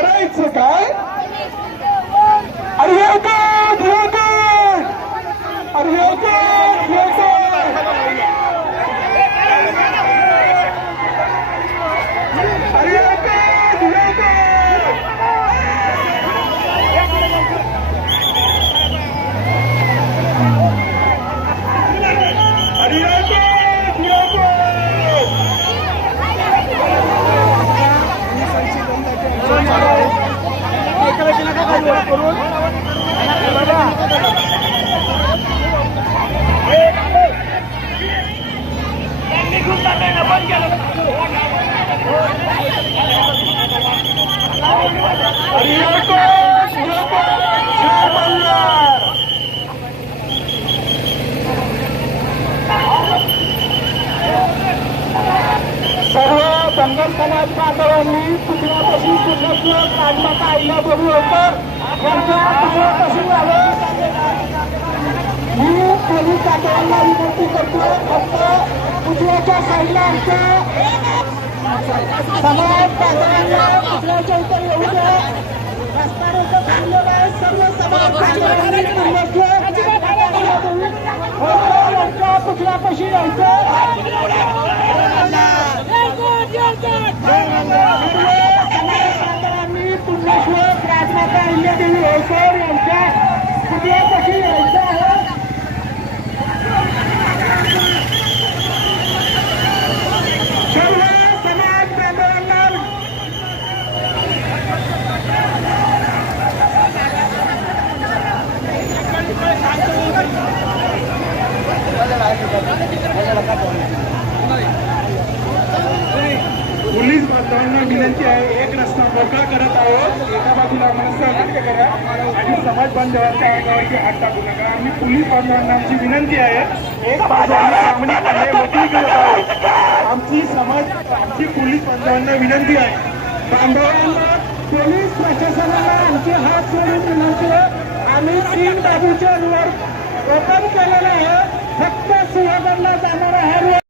करायचं काय? अरे येतात येतात, अरे येतात येतात, अरे येतात येतात, अरे येतात येतात. सर्व धनगर समाज बांधवांनी पुतळ्यापासून पुण्यश्लोक राजमाता अहिल्यादेवी होळकर यांच्या पुतळ्यापासून आलं. मी पोलीस बांधवांना विनंती करतो, फक्त पुतळ्याच्या साईडला आमच्या समाज बांधवांना पुतळ्याच्या इतर येऊ द्या. रस्ता रोको थांबलेला आहे. सर्व समाज बांधवांनी पुण्यश्लोक यांच्या पुतळ्यापाशी यायचं. पुण्यश्लोक राजमाता अहिल्यादेवी होळकर यांच्या पुतळ्यापाशी यायचं आहे. सर्व समाज बांधवांना पोलीस बांधवांना विनंती आहे, एक रस्ता मोकळा करत आहोत. एका बाजूला आम्हाला सहकार्य करा आणि समाज बांधवांच्या अंगावरती हात टाकू नका. आम्ही पोलीस बांधवांना आमची विनंती आहे, एक बाजू आम्ही प्रामाणिकपणे मोकळी करत आहोत. आमची पोलीस बांधवांना विनंती आहे. बांधवांना पोलीस प्रशासनाला आमचे हात जोडून विनंती आहे. आम्ही 3 बाजूच्या रोड ओपन केलेला आहे. फक्त सिंहगडला जाणारा हा रोड